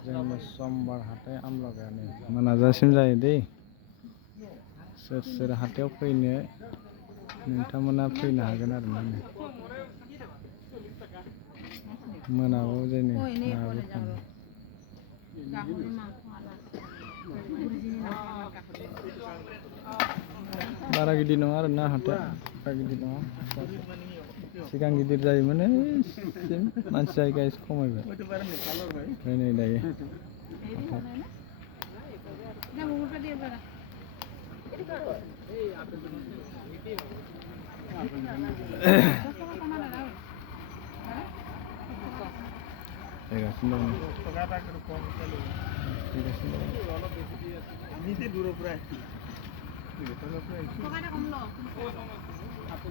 जोंनि समबार हाथाय आमलागानि मोनाजासिम जायो दै सोर सोर हाथायाव फैनो नोंथांमोना फैनो हागोन आरो ना मोनाबाव जोंनि बारा गिदिर नङा आरो ना हाथाया बारा गिदिर नङा सिगां गिदिर जायोमोन मानसि जायगा एसे खमायबाय ओमफ्राय नै दायो